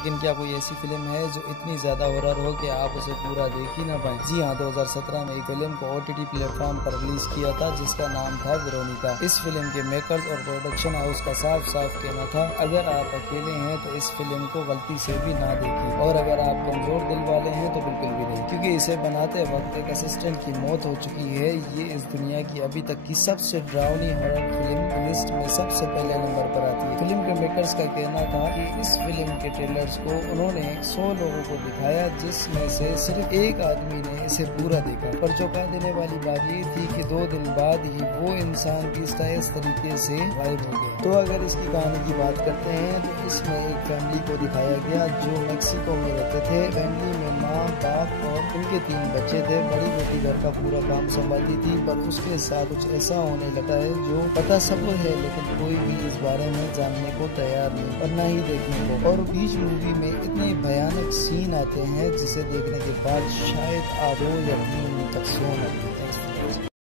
लेकिन क्या कोई ऐसी फिल्म है जो इतनी ज्यादा हॉरर हो कि आप उसे पूरा देख ही ना पाए? जी हाँ, 2017 में एक फिल्म को OTT प्लेटफॉर्म पर रिलीज किया था जिसका नाम था वेरोनिका। इस फिल्म के मेकर्स और प्रोडक्शन हाउस का साफ साफ कहना था, अगर आप अकेले हैं तो इस फिल्म को गलती से भी ना देखिए, और अगर आप कमजोर दिल वाले हैं तो बिल्कुल भी नहीं, क्योंकि इसे बनाते वक्त एक असिस्टेंट की मौत हो चुकी है। ये इस दुनिया की अभी तक की सबसे डरावनी हॉरर फिल्म लिस्ट में सबसे पहले नंबर पर आती है। फिल्म के मेकर्स का कहना था कि इस फिल्म के ट्रेलर्स को उन्होंने 100 लोगों को दिखाया, जिसमें से सिर्फ एक आदमी ने इसे पूरा देखा। पर चौंका देने वाली बात ये थी कि 2 दिन बाद ही वो इंसान भी इस तरीके से गायब हो गया। तो अगर इसकी कहानी की बात करते हैं तो इसमें एक फैमिली को दिखाया गया जो मेक्सिको में रहते थे। फैमिली में माँ, बाप और उनके 3 बच्चे थे। बड़ी बेटी घर का पूरा काम संभालती थी, पर उसके साथ कुछ ऐसा होने लगा है जो पता सबको है, लेकिन कोई भी इस बारे में जानने को तैयार नहीं और न ही देखने को। और बीच मूवी में इतने भयानक सीन आते हैं जिसे देखने के बाद शायद आप 2 या 3 मिनट तक सो न पाए।